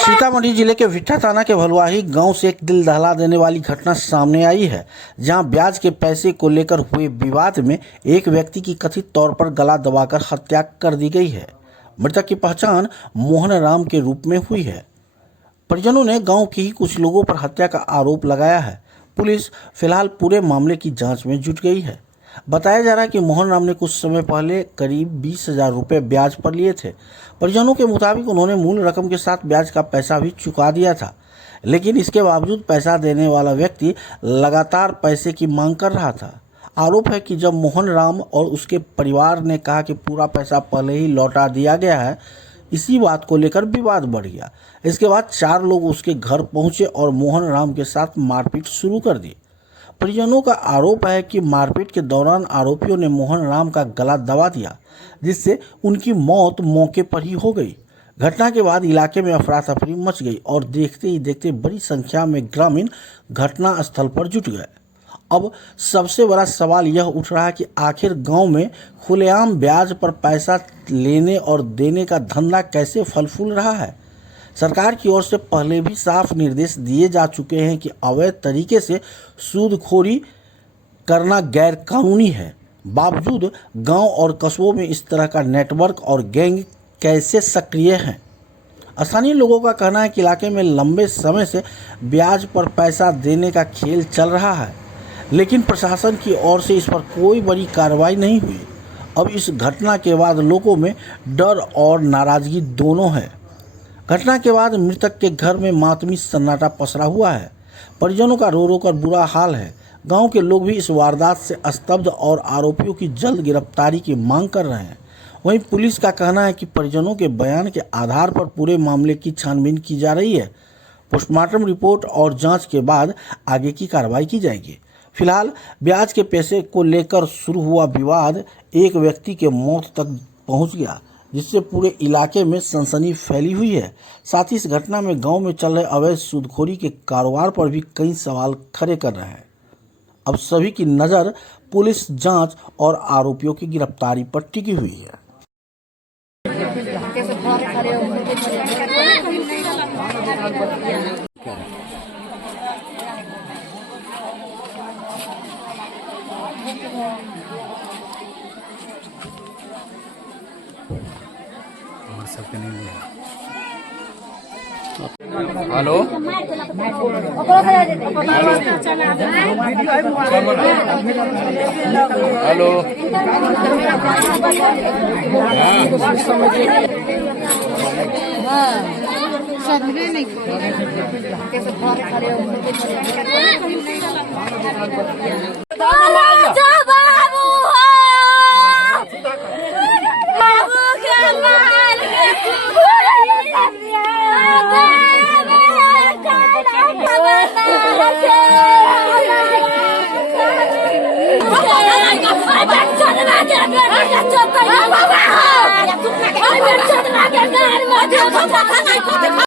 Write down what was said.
सीतामढ़ी जिले के विट्ठा थाना के भलुआही गांव से एक दिल दहला देने वाली घटना सामने आई है, जहां ब्याज के पैसे को लेकर हुए विवाद में एक व्यक्ति की कथित तौर पर गला दबाकर हत्या कर दी गई है। मृतक की पहचान मोहन राम के रूप में हुई है। परिजनों ने गांव के ही कुछ लोगों पर हत्या का आरोप लगाया है। पुलिस फिलहाल पूरे मामले की जांच में जुट गई है। बताया जा रहा है कि मोहन राम ने कुछ समय पहले करीब 20,000 रुपये ब्याज पर लिए थे। परिजनों के मुताबिक उन्होंने मूल रकम के साथ ब्याज का पैसा भी चुका दिया था, लेकिन इसके बावजूद पैसा देने वाला व्यक्ति लगातार पैसे की मांग कर रहा था। आरोप है कि जब मोहन राम और उसके परिवार ने कहा कि पूरा पैसा पहले ही लौटा दिया गया है, इसी बात को लेकर विवाद बढ़ गया। इसके बाद 4 लोग उसके घर पहुंचे और मोहन राम के साथ मारपीट शुरू कर दी। परिजनों का आरोप है कि मारपीट के दौरान आरोपियों ने मोहन राम का गला दबा दिया, जिससे उनकी मौत मौके पर ही हो गई। घटना के बाद इलाके में अफरा तफरी मच गई और देखते ही देखते बड़ी संख्या में ग्रामीण घटना स्थल पर जुट गए। अब सबसे बड़ा सवाल यह उठ रहा है कि आखिर गांव में खुलेआम ब्याज पर पैसा लेने और देने का धंधा कैसे फल फूल रहा है। सरकार की ओर से पहले भी साफ निर्देश दिए जा चुके हैं कि अवैध तरीके से सूदखोरी करना गैर कानूनी है। बावजूद गांव और कस्बों में इस तरह का नेटवर्क और गैंग कैसे सक्रिय हैं। स्थानीय लोगों का कहना है कि इलाके में लंबे समय से ब्याज पर पैसा देने का खेल चल रहा है, लेकिन प्रशासन की ओर से इस पर कोई बड़ी कार्रवाई नहीं हुई। अब इस घटना के बाद लोगों में डर और नाराजगी दोनों है। घटना के बाद मृतक के घर में मातमी सन्नाटा पसरा हुआ है। परिजनों का रो रो कर बुरा हाल है। गांव के लोग भी इस वारदात से स्तब्ध और आरोपियों की जल्द गिरफ्तारी की मांग कर रहे हैं। वहीं पुलिस का कहना है कि परिजनों के बयान के आधार पर पूरे मामले की छानबीन की जा रही है। पोस्टमार्टम रिपोर्ट और जांच के बाद आगे की कार्रवाई की जाएगी। फिलहाल ब्याज के पैसे को लेकर शुरू हुआ विवाद एक व्यक्ति के मौत तक पहुंच गया, जिससे पूरे इलाके में सनसनी फैली हुई है। साथ ही इस घटना में गांव में चल रहे अवैध सूदखोरी के कारोबार पर भी कई सवाल खड़े कर रहे हैं। अब सभी की नज़र पुलिस जांच और आरोपियों की गिरफ्तारी पर टिकी हुई है। हेलो हेलो समझे नहीं I'm